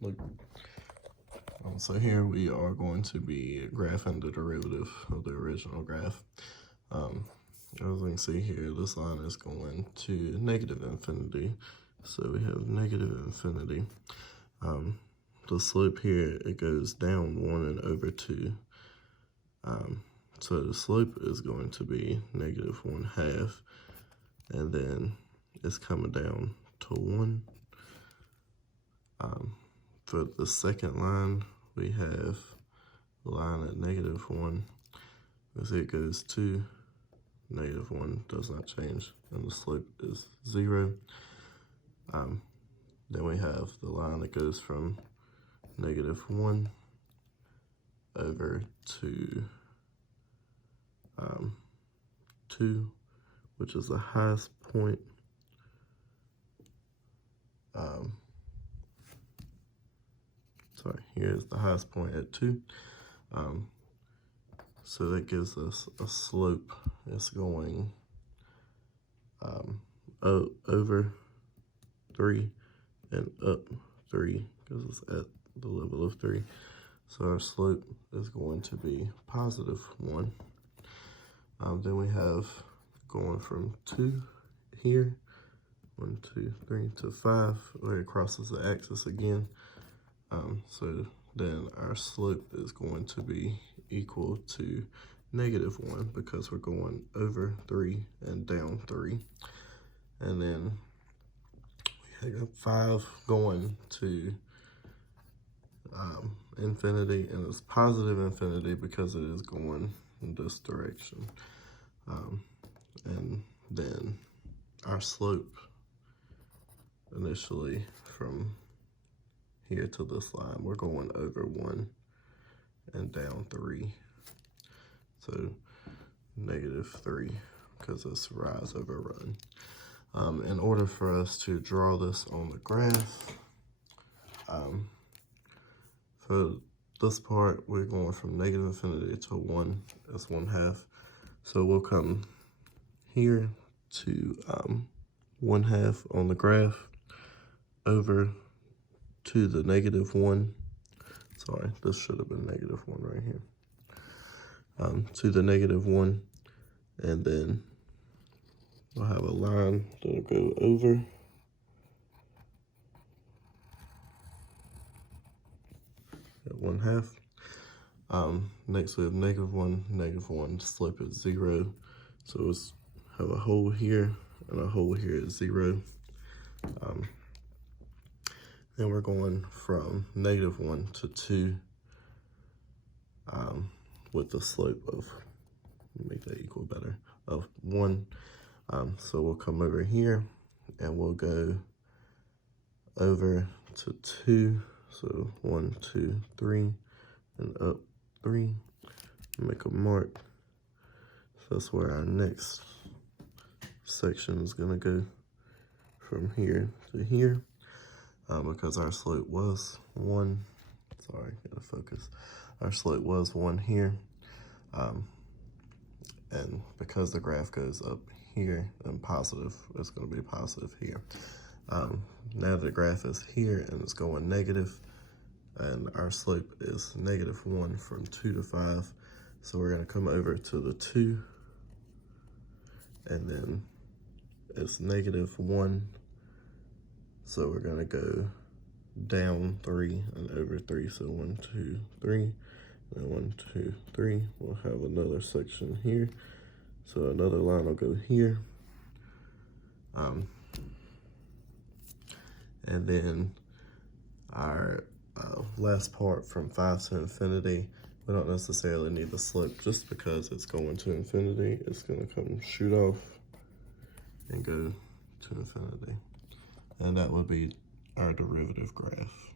look. So here we are going to be graphing the derivative of the original graph. As we can see here, this line is going to negative infinity. So we have negative infinity. The slope here, it goes down 1 and over 2. So the slope is going to be negative 1/2. And then it's coming down to 1. For the second line, we have the line at negative 1. As it goes to negative 1, does not change, and the slope is 0. Then we have the line that goes from negative 1 over to 2, which is the highest point. Here's the highest point at 2. So that gives us a slope. It's going over 3 and up 3 because it's at the level of 3. So our slope is going to be positive 1. Then we have going from 2 here, 1, 2, 3 to 5, where it crosses the axis again. So then our slope is going to be equal to negative 1 because we're going over 3 and down 3. And then we have 5 going to infinity, and it's positive infinity because it is going in this direction. And then our slope initially from here to this line, we're going over 1 and down 3. So negative 3 because it's rise over run. In order for us to draw this on the graph, for this part, we're going from negative infinity to 1. That's 1/2. So we'll come here to 1/2 on the graph over to the negative 1. Sorry, this should have been negative 1 right here. To the negative 1, and then we'll have a line that'll go over. At 1/2. Next we have negative 1, negative 1. Slope is 0. So it's have a hole here and a hole here at 0. Then we're going from negative 1 to 2 with the slope of, make that equal better, of 1. So we'll come over here and we'll go over to 2. So 1, 2, 3, and up 3. Make a mark. So that's where our next section is going to go, from here to here. Because our slope was 1. Sorry, gotta focus. Our slope was 1 here. And because the graph goes up here and positive, it's going to be positive here. Now the graph is here and it's going negative, and our slope is negative 1 from 2 to 5. So we're going to come over to the 2, and then it's negative 1. So we're going to go down 3 and over 3. So 1, 2, 3, and 1, 2, 3. We'll have another section here. So another line will go here. And then our last part from 5 to infinity, we don't necessarily need the slope. Just because it's going to infinity, it's going to come shoot off and go to infinity. And that would be our derivative graph.